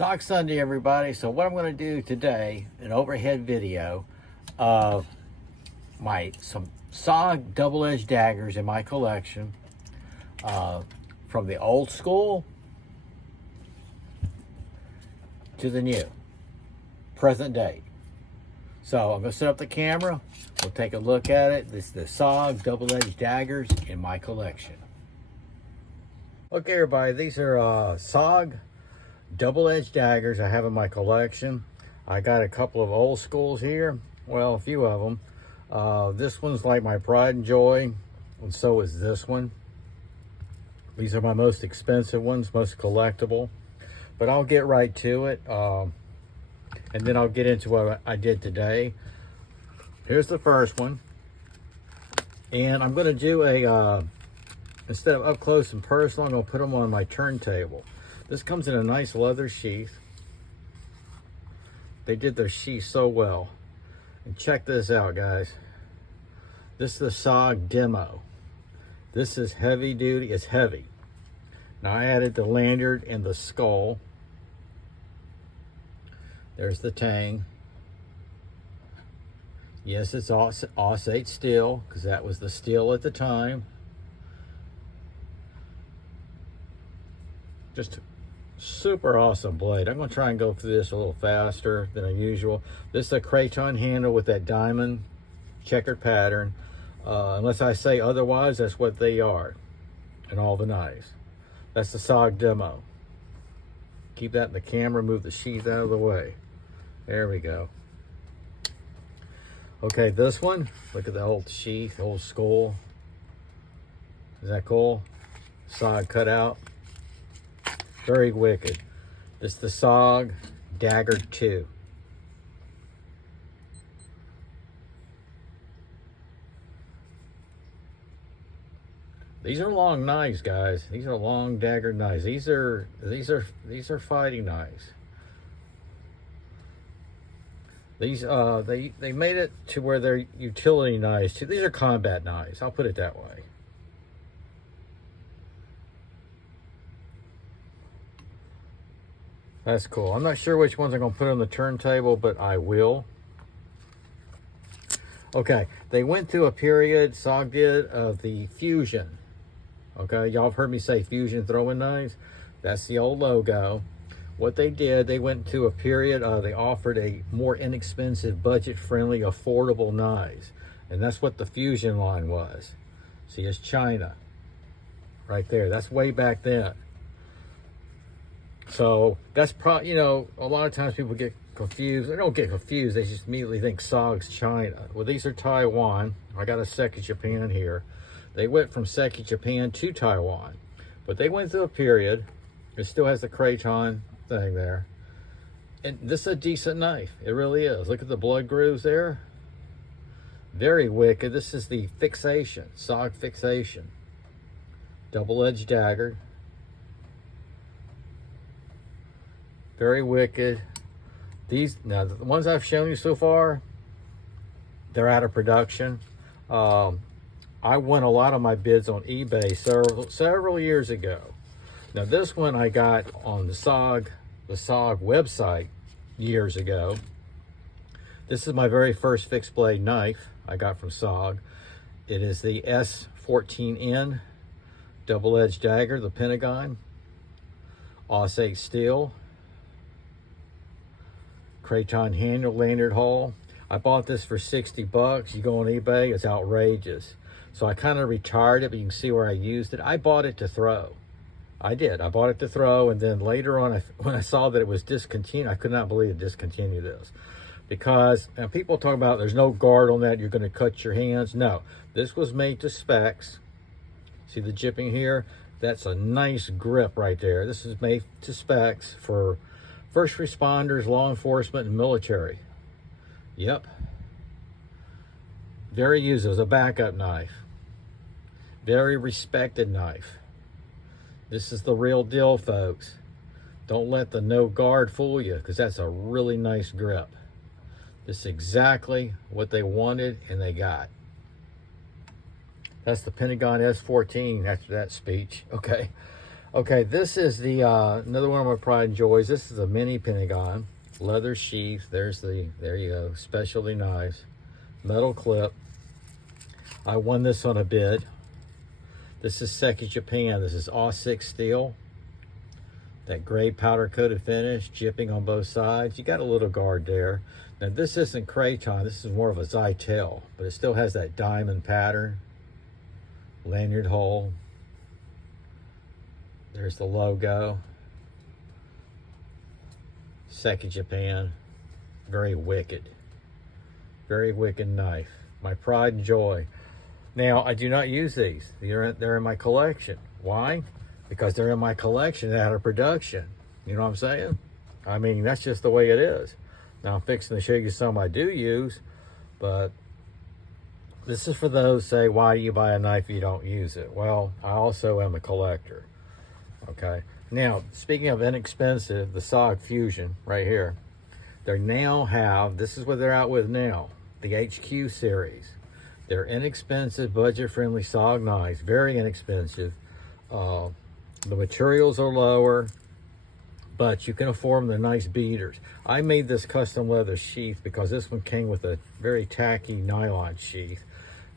SOG Sunday, everybody. So what I'm going to do today, an overhead video of some SOG double-edged daggers in my collection, from the old school to the new, present day. So I'm going to set up the camera. We'll take a look at it. This is the SOG double-edged daggers in my collection. Okay, everybody, these are SOG double-edged daggers I have in my collection. I got a couple of old schools here, well, a few of them. This one's like my pride and joy, and so is this one. These are my most expensive ones, most collectible, but I'll get right to it, and then I'll get into what I did today. Here's the first one, and I'm going to do a instead of up close and personal, I'm going to put them on my turntable. This comes in a nice leather sheath. They did their sheath so well. And check this out, guys. This is the SOG demo. This is heavy duty. It's heavy. Now I added the lanyard and the skull. There's the tang. Yes, it's Aus-8 steel, because that was the steel at the time. Just super awesome blade. I'm going to try and go through this a little faster than usual. This is a craton handle with that diamond checkered pattern. Unless I say otherwise, that's what they are. And all the knives. That's the SOG demo. Keep that in the camera. Move the sheath out of the way. There we go. Okay, this one. Look at the old sheath, old skull. Is that cool? SOG cut out. Very wicked. This is the SOG Dagger 2. These are long knives, guys. These are long dagger knives. These are fighting knives. These they made it to where they're utility knives too. These are combat knives. I'll put it that way. That's cool. I'm not sure which ones I'm going to put on the turntable, but I will. Okay, they went through a period, SOG did, of the fusion. Okay, y'all have heard me say fusion throwing knives. That's the old logo. What they did, they went to a period, they offered a more inexpensive, budget-friendly, affordable knives. And that's what the fusion line was. See, it's China. Right there. That's way back then. So that's probably, you know, a lot of times people get confused. They don't get confused. They just immediately think SOG's China. Well, these are Taiwan. I got a Seki Japan here. They went from Seki Japan to Taiwan. But they went through a period. It still has the craton thing there. And this is a decent knife. It really is. Look at the blood grooves there. Very wicked. This is the Fixation. SOG Fixation. Double-edged dagger. Very wicked. These, now the ones I've shown you so far, they're out of production. I won a lot of my bids on eBay several years ago. Now this one I got on the SOG website years ago. This is my very first fixed blade knife I got from SOG. It is the S14N double-edged dagger, the Pentagon, Aus-8 steel. Craton handle, lanyard hole. I bought this for 60 bucks. You go on eBay, it's outrageous. So I kind of retired it, but you can see where I used it. I bought it to throw. I did. I bought it to throw, and then later on, when I saw that it was discontinued, I could not believe it discontinued this. Because, and people talk about there's no guard on that, you're going to cut your hands. No, this was made to specs. See the jipping here? That's a nice grip right there. This is made to specs for first responders, law enforcement, and military. Yep. Very used as a backup knife. Very respected knife. This is the real deal, folks. Don't let the no guard fool you, because that's a really nice grip. This is exactly what they wanted and they got. That's the Pentagon S14 after that speech. Okay. Okay, this is the another one of my pride and joys. This is a mini Pentagon leather sheath. There you go, specialty knives, metal clip. I won this on a bid. This is Seki Japan. This is AW6 steel. That gray powder coated finish, jipping on both sides. You got a little guard there. Now this isn't Kraton, this is more of a Zytel, but it still has that diamond pattern. Lanyard hole. There's the logo. Seki Japan. Very wicked knife. My pride and joy. Now, I do not use these. They're in my collection. Why? Because they're in my collection out of production. You know what I'm saying? I mean, that's just the way it is. Now, I'm fixing to show you some I do use, but this is for those say, why do you buy a knife if you don't use it? Well, I also am a collector. Okay. Now, speaking of inexpensive, the SOG Fusion right here, they now have, this is what they're out with now, the HQ series. They're inexpensive, budget-friendly SOG knives, very inexpensive. The materials are lower, but you can afford them. They're nice beaters. I made this custom leather sheath because this one came with a very tacky nylon sheath.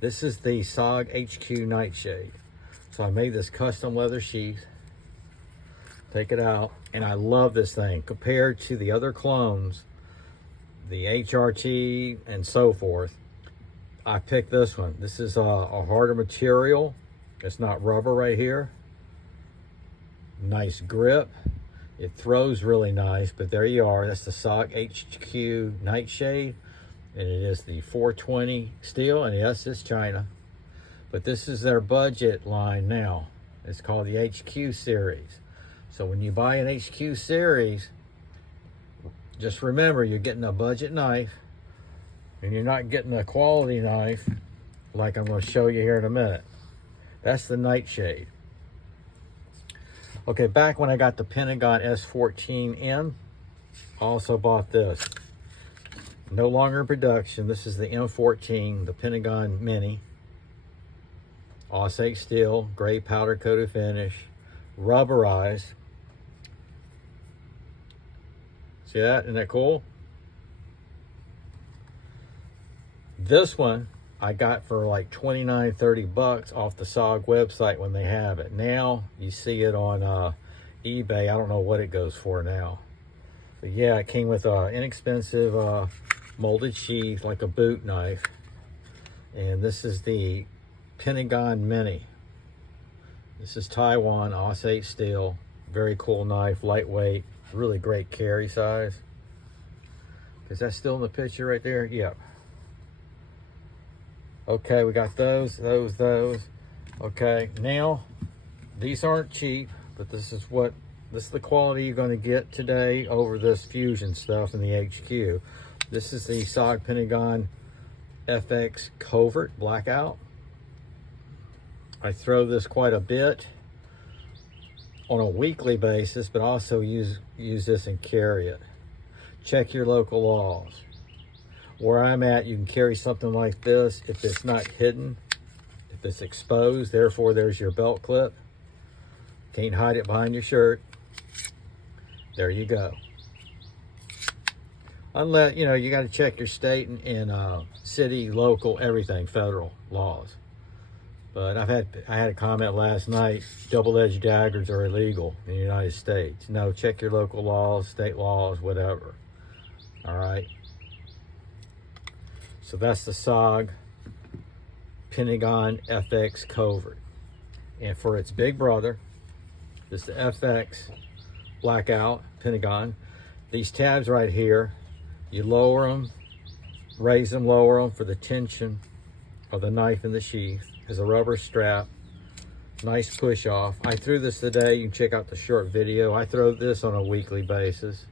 This is the SOG HQ Nightshade. So I made this custom leather sheath. Take it out, and I love this thing. Compared to the other clones, the HRT and so forth, I picked this one. This is a harder material. It's not rubber right here. Nice grip. It throws really nice, but there you are. That's the SOG HQ Nightshade, and it is the 420 steel, and yes, it's China. But this is their budget line now. It's called the HQ series. So when you buy an HQ series, just remember you're getting a budget knife, and you're not getting a quality knife like I'm going to show you here in a minute. That's the Nightshade. Okay, back when I got the Pentagon S14M, I also bought this. No longer in production. This is the M14, the Pentagon Mini. AW6 steel, gray powder coated finish, rubberized. See that? Isn't that cool? This one I got for like $29, $30 off the SOG website when they have it. Now you see it on eBay. I don't know what it goes for now. But yeah, it came with an inexpensive molded sheath, like a boot knife. And this is the Pentagon Mini. This is Taiwan, AW8 steel. Very cool knife, lightweight, really great carry size. Is that still in the picture right there? Yep. Okay, we got those. Okay, now these aren't cheap, but this is the quality you're going to get today over this Fusion stuff in the HQ. This is the SOG Pentagon FX Covert Blackout. I throw this quite a bit on a weekly basis, but also use this and carry it. Check your local laws. Where I'm at, you can carry something like this if it's not hidden, if it's exposed. Therefore, there's your belt clip. Can't hide it behind your shirt. There you go. Unless, you know, you got to check your state and city, local, everything, federal laws. But I had a comment last night, double-edged daggers are illegal in the United States. No, check your local laws, state laws, whatever. All right. So that's the SOG Pentagon FX Covert. And for its big brother, this is the FX Blackout Pentagon. These tabs right here, you lower them, raise them, lower them for the tension of the knife in the sheath. There's a rubber strap, nice push off. I threw this today. You can check out the short video. I throw this on a weekly basis.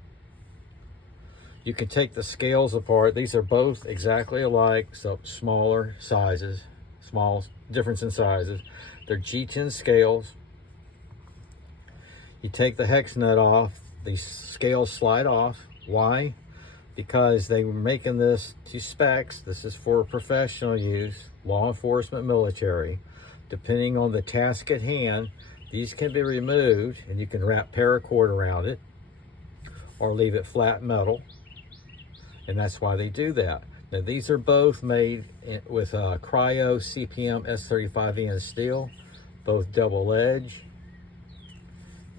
You can take the scales apart. These are both exactly alike, so smaller sizes, small difference in sizes. They're G10 scales. You take the hex nut off, these scales slide off. Why? Because they were making this to specs. This is for professional use, law enforcement, military. Depending on the task at hand, These can be removed, and you can wrap paracord around it or leave it flat metal, and that's why they do that. Now, these are both made with Cryo CPM S35N steel, both double edge,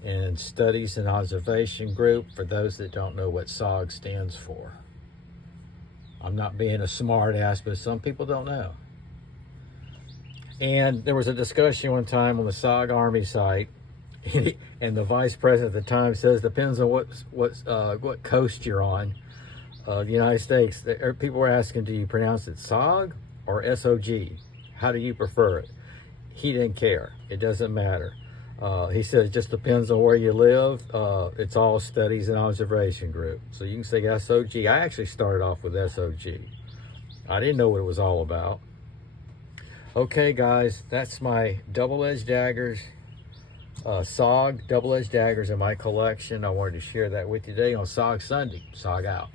and Studies and Observation Group, for those that don't know what SOG stands for. I'm not being a smart ass, but some people don't know. And there was a discussion one time on the SOG Army site, and the vice president at the time says, depends on what coast you're on. The United States, people were asking, do you pronounce it SOG or SOG? How do you prefer it? He didn't care. It doesn't matter. He said it just depends on where you live. It's all Studies and Observation Group. So you can say SOG. I actually started off with SOG. I didn't know what it was all about. Okay, guys, that's my double-edged daggers, SOG double-edged daggers in my collection. I wanted to share that with you today on SOG Sunday. SOG out.